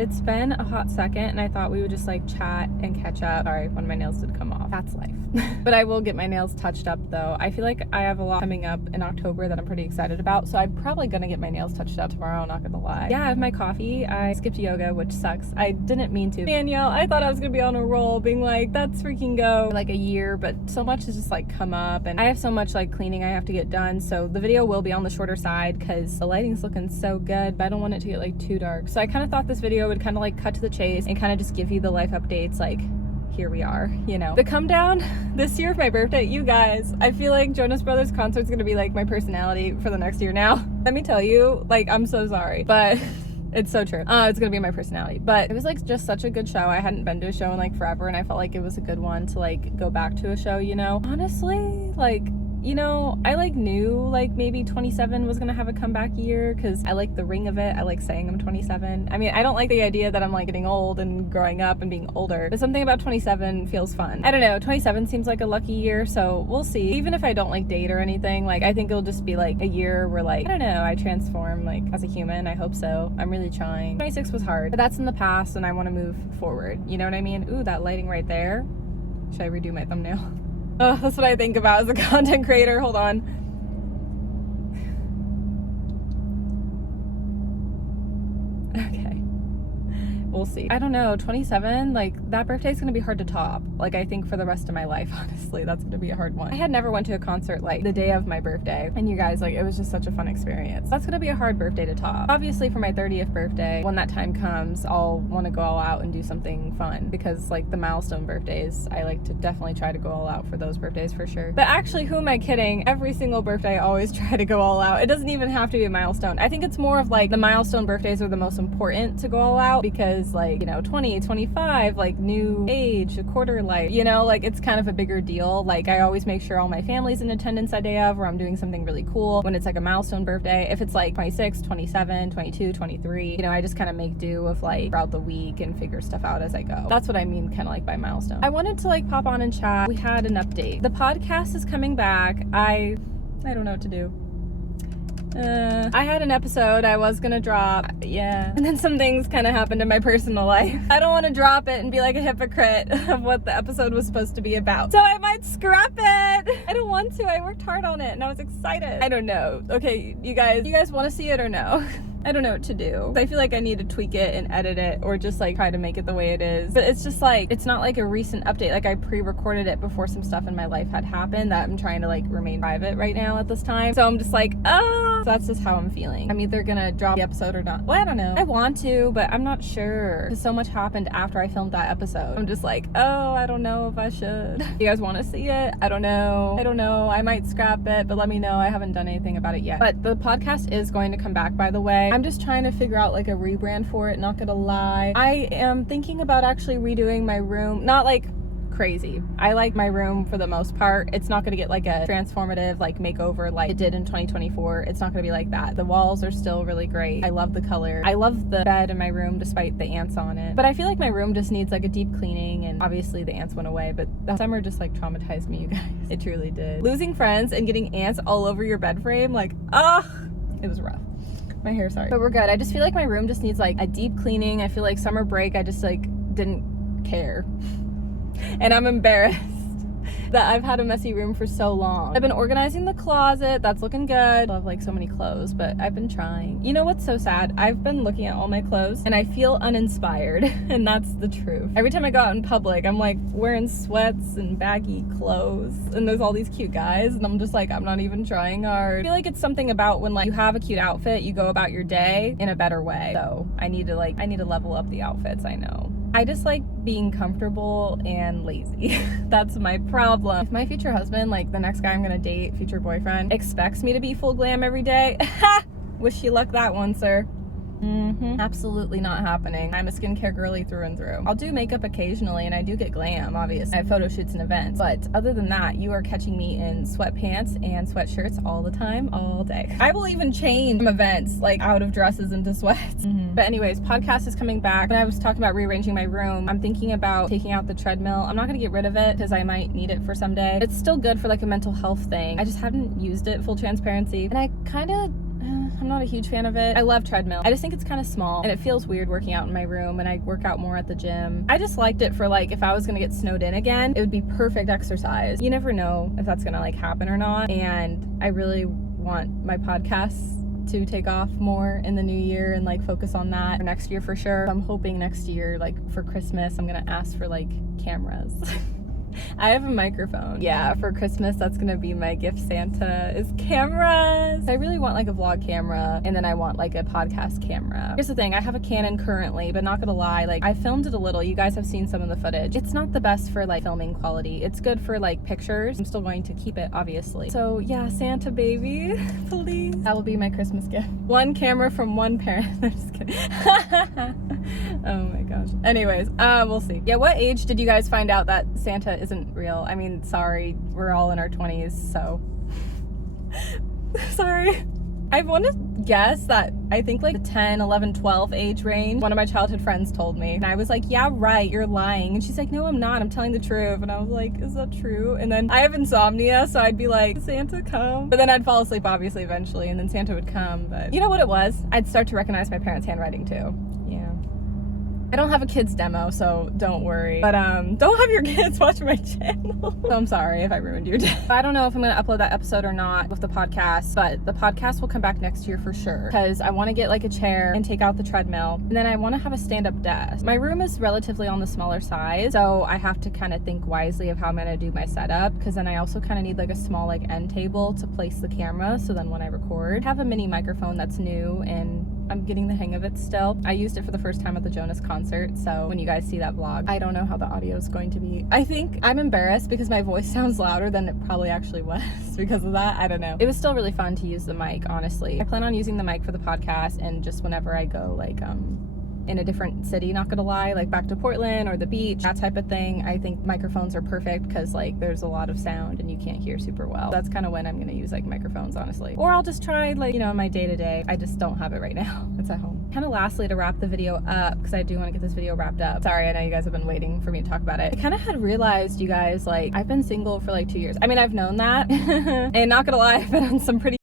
It's been a hot second and I thought we would just like chat and catch up. Sorry, one of my nails did come off. That's life. But I will get my nails touched up though. I feel like I have a lot coming up in October that I'm pretty excited about, so I'm probably gonna get my nails touched up tomorrow, not gonna lie. Yeah, I have my coffee. I skipped yoga, which sucks. I didn't mean to. Danielle, I thought I was gonna be on a roll being like, that's freaking go for like a year, but so much has just like come up and I have so much like cleaning I have to get done, so the video will be on the shorter side because the lighting's looking so good, but I don't want it to get like too dark. So I kind of thought this video would kind of like cut to the chase and kind of just give you the life updates, like here we are, you know. The come down this year for my birthday, you guys, I feel like Jonas Brothers concert's gonna be like my personality for the next year now. Let me tell you, like, I'm so sorry, but it's so true. It's gonna be my personality. But it was like just such a good show. I hadn't been to a show in like forever and I felt like it was a good one to like go back to a show, you know. Honestly, like, you know, I like knew like maybe 27 was gonna have a comeback year because I like the ring of it. I like saying I'm 27. I mean, I don't like the idea that I'm like getting old and growing up and being older, but something about 27 feels fun. I don't know, 27 seems like a lucky year, so we'll see. Even if I don't like date or anything, like I think it'll just be like a year where like, I don't know, I transform like as a human. I hope so. I'm really trying. 26 was hard, but that's in the past and I want to move forward. You know what I mean? Ooh, that lighting right there. Should I redo my thumbnail? Oh, that's what I think about as a content creator. Hold on. Okay. We'll see. I don't know, 27, like that birthday's gonna be hard to top. Like I think for the rest of my life, honestly, that's gonna be a hard one. I had never went to a concert like the day of my birthday. And you guys, like it was just such a fun experience. That's gonna be a hard birthday to top. Obviously for my 30th birthday, when that time comes, I'll wanna go all out and do something fun because like the milestone birthdays, I like to definitely try to go all out for those birthdays for sure. But actually, who am I kidding? Every single birthday I always try to go all out. It doesn't even have to be a milestone. I think it's more of like the milestone birthdays are the most important to go all out because like, you know, 20, 25, like new age, a quarter life, you know, like it's kind of a bigger deal. Like I always make sure all my family's in attendance that day of, or I'm doing something really cool when it's like a milestone birthday. If it's like 26, 27, 22, 23, you know, I just kind of make do of like throughout the week and figure stuff out as I go. That's what I mean kind of like by milestone. I wanted to like pop on and chat. We had an update. The podcast is coming back. I don't know what to do. I had an episode I was gonna drop, yeah, and then some things kind of happened in my personal life. I don't want to drop it and be like a hypocrite of what the episode was supposed to be about, so I might scrap it. I don't want to. I worked hard on it and I was excited. I don't know. Okay, you guys want to see it or no? I don't know what to do. I feel like I need to tweak it and edit it or just like try to make it the way it is. But it's just like, it's not like a recent update. Like I pre-recorded it before some stuff in my life had happened that I'm trying to like remain private right now at this time. So I'm just like, so that's just how I'm feeling. I'm either gonna drop the episode or not. Well, I don't know. I want to, but I'm not sure. Because so much happened after I filmed that episode. I'm just like, I don't know if I should. You guys want to see it? I don't know. I might scrap it, but let me know. I haven't done anything about it yet. But the podcast is going to come back, by the way. I'm just trying to figure out like a rebrand for it, not gonna lie. I am thinking about actually redoing my room. Not like crazy. I like my room for the most part. It's not gonna get like a transformative like makeover like it did in 2024. It's not gonna be like that. The walls are still really great. I love the color. I love the bed in my room despite the ants on it. But I feel like my room just needs like a deep cleaning, and obviously the ants went away, but the summer just like traumatized me, you guys. It truly did. Losing friends and getting ants all over your bed frame, like, it was rough. My hair, sorry. But we're good. I just feel like my room just needs like a deep cleaning. I feel like summer break, I just like didn't care. And I'm embarrassed that I've had a messy room for so long. I've been organizing the closet. That's looking good. I have like so many clothes, but I've been trying. You know what's so sad? I've been looking at all my clothes and I feel uninspired, and that's the truth. Every time I go out in public, I'm like wearing sweats and baggy clothes, and there's all these cute guys, and I'm just like, I'm not even trying hard. I feel like it's something about when like you have a cute outfit, you go about your day in a better way. So I need to level up the outfits, I know. I just like being comfortable and lazy. That's my problem. If my future husband, like the next guy I'm gonna date, future boyfriend, expects me to be full glam every day, wish you luck that one, sir. Absolutely not happening. I'm a skincare girly through and through. I'll do makeup occasionally and I do get glam, obviously. I have photo shoots and events. But other than that, you are catching me in sweatpants and sweatshirts all the time, all day. I will even change from events, like out of dresses into sweats. But anyways, podcast is coming back. When I was talking about rearranging my room, I'm thinking about taking out the treadmill. I'm not gonna get rid of it because I might need it for someday. It's still good for like a mental health thing. I just haven't used it, full transparency. And I kind of I'm not a huge fan of it. I love treadmill. I just think it's kind of small and it feels weird working out in my room, and I work out more at the gym. I just liked it for like if I was gonna get snowed in again, it would be perfect exercise. You never know if that's gonna like happen or not, and I really want my podcasts to take off more in the new year and like focus on that for next year for sure. I'm hoping next year, like for Christmas, I'm gonna ask for like cameras. I have a microphone. Yeah, for Christmas, that's gonna be my gift Santa, is cameras. I really want like a vlog camera, and then I want like a podcast camera. Here's the thing, I have a Canon currently, but not gonna lie, like I filmed it a little. You guys have seen some of the footage. It's not the best for like filming quality. It's good for like pictures. I'm still going to keep it, obviously. So yeah, Santa baby, please. That will be my Christmas gift. One camera from one parent. I'm just kidding. Oh my gosh. Anyways, we'll see. Yeah, what age did you guys find out that Santa isn't real? I mean, sorry, we're all in our 20s, so sorry. I want to guess that I think like the 10, 11, 12 age range. One of my childhood friends told me, and I was like, yeah, right, you're lying. And she's like, no, I'm not, I'm telling the truth. And I was like, is that true? And then I have insomnia, so I'd be like, Santa come? But then I'd fall asleep obviously eventually, and then Santa would come. But you know what it was? I'd start to recognize my parents' handwriting too. Yeah. I don't have a kids demo, so don't worry. But don't have your kids watch my channel. So I'm sorry if I ruined your day. I don't know if I'm gonna upload that episode or not with the podcast, but the podcast will come back next year for sure, because I want to get like a chair and take out the treadmill, and then I want to have a stand-up desk. My room is relatively on the smaller side, so I have to kind of think wisely of how I'm gonna do my setup, because then I also kind of need like a small like end table to place the camera, so then when I record, I have a mini microphone that's new and I'm getting the hang of it still. I used it for the first time at the Jonas concert, so when you guys see that vlog, I don't know how the audio is going to be. I think I'm embarrassed because my voice sounds louder than it probably actually was because of that. I don't know. It was still really fun to use the mic, honestly. I plan on using the mic for the podcast and just whenever I go like in a different city, not gonna lie, like back to Portland or the beach, that type of thing. I think microphones are perfect because like there's a lot of sound and you can't hear super well. That's kind of when I'm gonna use like microphones, honestly. Or I'll just try like, you know, my day-to-day. I just don't have it right now. It's at home. Kind of lastly, to wrap the video up, because I do want to get this video wrapped up. Sorry, I know you guys have been waiting for me to talk about it. I kind of had realized, you guys, like I've been single for like 2 years. I mean, I've known that and not gonna lie, I've been on some pretty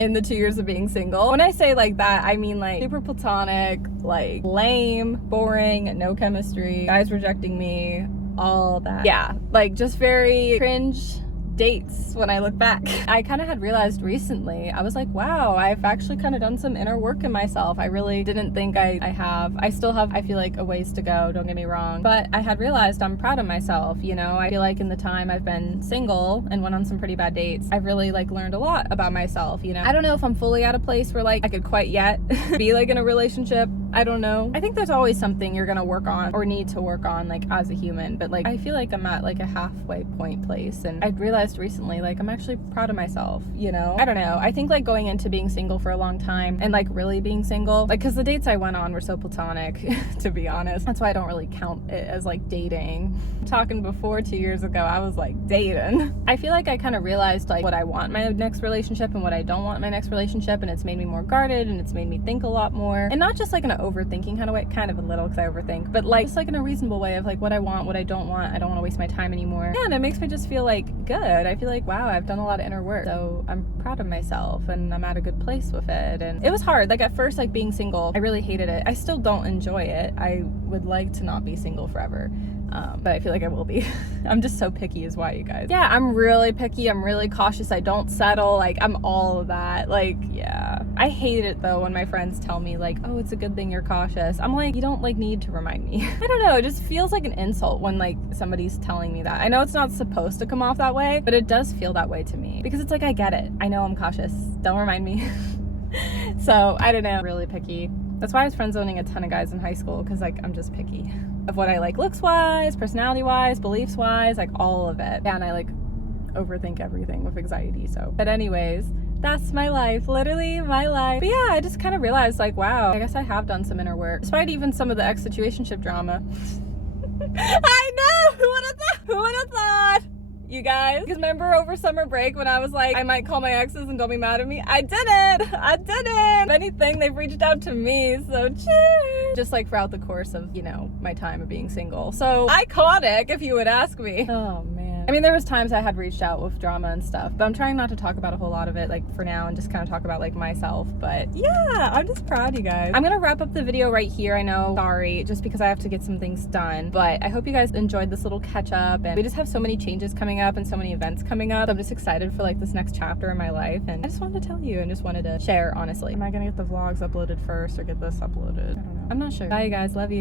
in the 2 years of being single. When I say like that, I mean like super platonic, like lame, boring, no chemistry, guys rejecting me, all that. Yeah, like just very cringe dates when I look back. I kind of had realized recently, I was like, wow, I've actually kind of done some inner work in myself. I really didn't think I have. I still have, I feel like, a ways to go, don't get me wrong. But I had realized I'm proud of myself, you know? I feel like in the time I've been single and went on some pretty bad dates, I've really like learned a lot about myself, you know? I don't know if I'm fully at a place where like I could quite yet be like in a relationship. I don't know. I think there's always something you're gonna work on or need to work on like as a human, but like I feel like I'm at like a halfway point place, and I've realized recently like I'm actually proud of myself, you know? I don't know. I think like going into being single for a long time and like really being single, like because the dates I went on were so platonic to be honest. That's why I don't really count it as like dating. Talking before 2 years ago, I was like dating. I feel like I kind of realized like what I want in my next relationship and what I don't want in my next relationship, and it's made me more guarded and it's made me think a lot more, and not just like in an overthinking kind of way, kind of a little because I overthink, but like just like in a reasonable way of like what I want, what I don't want. I don't want to waste my time anymore, and it makes me just feel like good. I feel like, wow, I've done a lot of inner work, so I'm proud of myself and I'm at a good place with it. And it was hard, like at first, like being single, I really hated it. I still don't enjoy it. I would like to not be single forever, but I feel like I will be. I'm just so picky is why, you guys. Yeah, I'm really picky, I'm really cautious, I don't settle, like I'm all of that. Like, yeah, I hate it though when my friends tell me like, oh, it's a good thing you're cautious. I'm like, you don't like need to remind me. I don't know, it just feels like an insult when like somebody's telling me that. I know it's not supposed to come off that way, but it does feel that way to me because it's like, I get it, I know I'm cautious, don't remind me. So I don't know, really picky. That's why I was friend zoning a ton of guys in high school, because like I'm just picky of what I like, looks wise, personality wise, beliefs wise, like all of it. Yeah, and I like overthink everything with anxiety. So, but anyways, that's my life, literally my life. But yeah, I just kind of realized like, wow, I guess I have done some inner work, despite even some of the ex-situationship drama. I know, who would have thought? You guys, because remember over summer break when I was like, I might call my exes and don't be mad at me? I didn't. If anything, they've reached out to me, so cheers. Just like throughout the course of, you know, my time of being single. So iconic, if you would ask me. Oh man. I mean, there was times I had reached out with drama and stuff, but I'm trying not to talk about a whole lot of it, like, for now, and just kind of talk about, like, myself. But yeah, I'm just proud, you guys. I'm gonna wrap up the video right here. I know, sorry, just because I have to get some things done, but I hope you guys enjoyed this little catch up, and we just have so many changes coming up and so many events coming up. I'm just excited for, like, this next chapter in my life, and I just wanted to tell you and just wanted to share, honestly. Am I gonna get the vlogs uploaded first or get this uploaded? I don't know. I'm not sure. Bye, you guys. Love you.